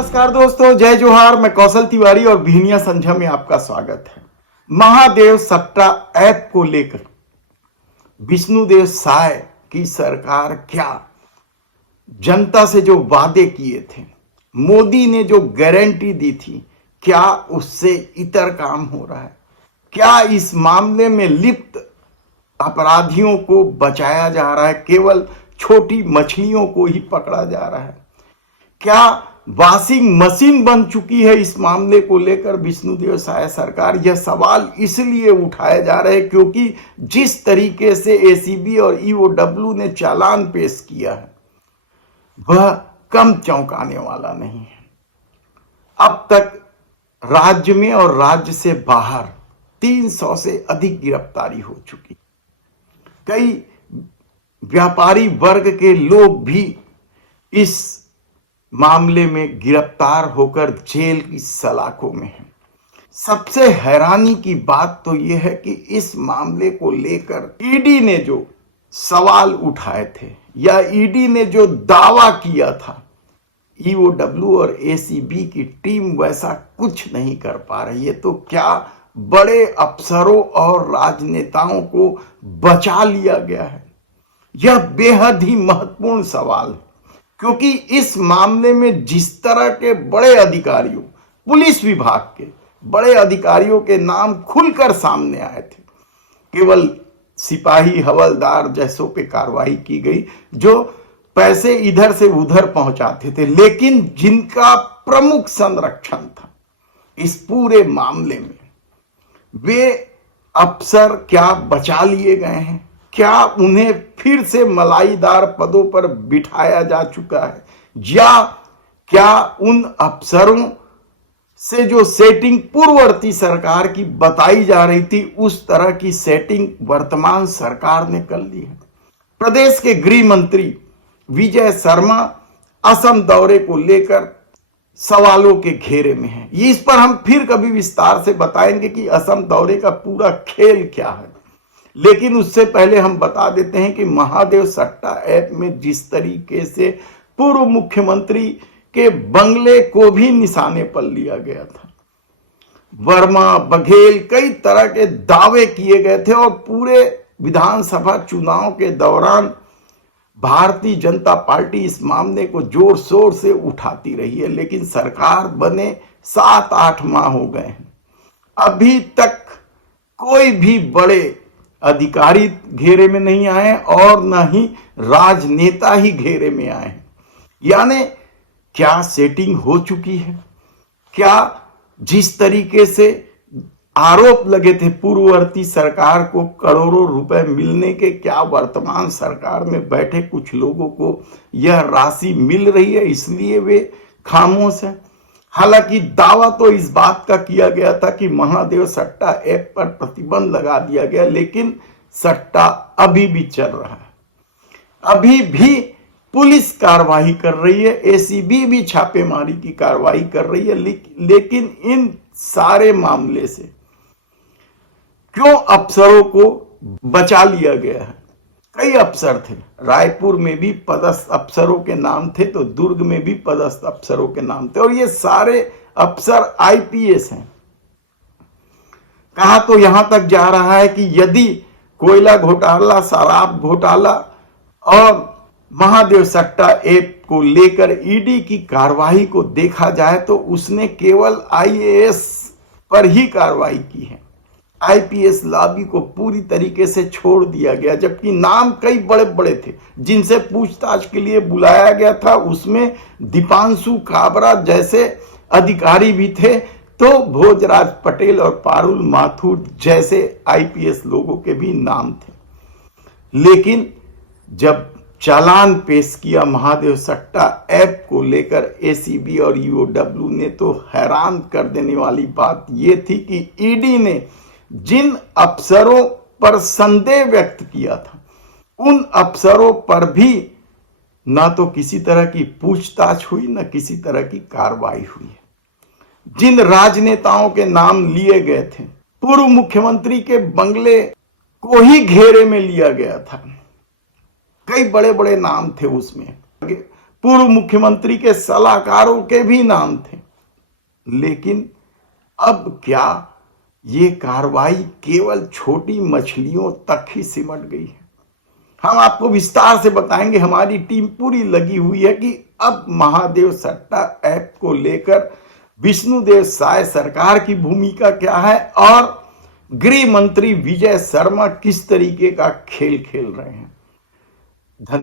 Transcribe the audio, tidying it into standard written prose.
नमस्कार दोस्तों, जय जोहार। मैं कौशल तिवारी और भिनिया संझा में आपका स्वागत है। महादेव सट्टा ऐप को लेकर विष्णुदेव साय की सरकार क्या जनता से जो वादे किए थे, मोदी ने जो गारंटी दी थी, क्या उससे इतर काम हो रहा है? क्या इस मामले में लिप्त अपराधियों को बचाया जा रहा है? केवल छोटी मछलियों को ही पकड़ा जा रहा है? क्या वॉशिंग मशीन बन चुकी है इस मामले को लेकर विष्णुदेव साय सरकार? यह सवाल इसलिए उठाए जा रहे हैं क्योंकि जिस तरीके से एसीबी और ईओडब्ल्यू ने चालान पेश किया है वह कम चौंकाने वाला नहीं है। अब तक राज्य में और राज्य से बाहर 300 से अधिक गिरफ्तारी हो चुकी। कई व्यापारी वर्ग के लोग भी इस मामले में गिरफ्तार होकर जेल की सलाखों में हैं। सबसे हैरानी की बात तो यह है कि इस मामले को लेकर ईडी ने जो सवाल उठाए थे या ईडी ने जो दावा किया था, ईओडब्ल्यू और एसीबी की टीम वैसा कुछ नहीं कर पा रही है। तो क्या बड़े अफसरों और राजनेताओं को बचा लिया गया है? यह बेहद ही महत्वपूर्ण सवाल है क्योंकि इस मामले में जिस तरह के बड़े अधिकारियों, पुलिस विभाग के बड़े अधिकारियों के नाम खुलकर सामने आए थे, केवल सिपाही हवलदार जैसों पे कार्रवाई की गई जो पैसे इधर से उधर पहुंचाते थे, लेकिन जिनका प्रमुख संरक्षण था इस पूरे मामले में, वे अफसर क्या बचा लिए गए हैं? क्या उन्हें फिर से मलाईदार पदों पर बिठाया जा चुका है? या क्या उन अफसरों से जो सेटिंग पूर्ववर्ती सरकार की बताई जा रही थी, उस तरह की सेटिंग वर्तमान सरकार ने कर ली है? प्रदेश के गृह मंत्री विजय शर्मा असम दौरे को लेकर सवालों के घेरे में हैं। इस पर हम फिर कभी विस्तार से बताएंगे कि असम दौरे का पूरा खेल क्या है, लेकिन उससे पहले हम बता देते हैं कि महादेव सट्टा ऐप में जिस तरीके से पूर्व मुख्यमंत्री के बंगले को भी निशाने पर लिया गया था, वर्मा बघेल कई तरह के दावे किए गए थे और पूरे विधानसभा चुनाव के दौरान भारतीय जनता पार्टी इस मामले को जोर शोर से उठाती रही है, लेकिन सरकार बने 7-8 माह हो गए हैं, अभी तक कोई भी बड़े अधिकारी घेरे में नहीं आए और न ही राजनेता ही घेरे में आए हैं। यानी क्या सेटिंग हो चुकी है? क्या जिस तरीके से आरोप लगे थे पूर्ववर्ती सरकार को करोड़ों रुपए मिलने के, क्या वर्तमान सरकार में बैठे कुछ लोगों को यह राशि मिल रही है इसलिए वे खामोश हैं? हालांकि दावा तो इस बात का किया गया था कि महादेव सट्टा ऐप पर प्रतिबंध लगा दिया गया, लेकिन सट्टा अभी भी चल रहा है। अभी भी पुलिस कार्रवाई कर रही है, एसीबी भी छापेमारी की कार्रवाई कर रही है, लेकिन इन सारे मामले से क्यों अफसरों को बचा लिया गया है? कई अफसर थे, रायपुर में भी पदस्थ अफसरों के नाम थे, तो दुर्ग में भी पदस्थ अफसरों के नाम थे, और ये सारे अफसर आईपीएस हैं। कहा तो यहां तक जा रहा है कि यदि कोयला घोटाला, शराब घोटाला और महादेव सट्टा ऐप को लेकर ईडी की कार्रवाई को देखा जाए तो उसने केवल आईएएस पर ही कार्रवाई की है। आईपीएस लॉबी को पूरी तरीके से छोड़ दिया गया, जबकि नाम कई बड़े बड़े थे जिनसे पूछताछ के लिए बुलाया गया था। उसमें दीपांशु काबरा जैसे अधिकारी भी थे, तो भोजराज पटेल और पारुल माथुर जैसे आईपीएस लोगों के भी नाम थे। लेकिन जब चालान पेश किया महादेव सट्टा ऐप को लेकर एसीबी और ईओडब्ल्यू ने, तो हैरान कर देने वाली बात यह थी कि ईडी ने जिन अफसरों पर संदेह व्यक्त किया था, उन अफसरों पर भी ना तो किसी तरह की पूछताछ हुई, ना किसी तरह की कार्रवाई हुई है। जिन राजनेताओं के नाम लिए गए थे, पूर्व मुख्यमंत्री के बंगले को ही घेरे में लिया गया था, कई बड़े बड़े नाम थे उसमें, पूर्व मुख्यमंत्री के सलाहकारों के भी नाम थे। लेकिन अब क्या ये कार्रवाई केवल छोटी मछलियों तक ही सिमट गई है? हम आपको विस्तार से बताएंगे। हमारी टीम पूरी लगी हुई है कि अब महादेव सट्टा ऐप को लेकर विष्णुदेव साय सरकार की भूमिका क्या है और गृह मंत्री विजय शर्मा किस तरीके का खेल खेल रहे हैं।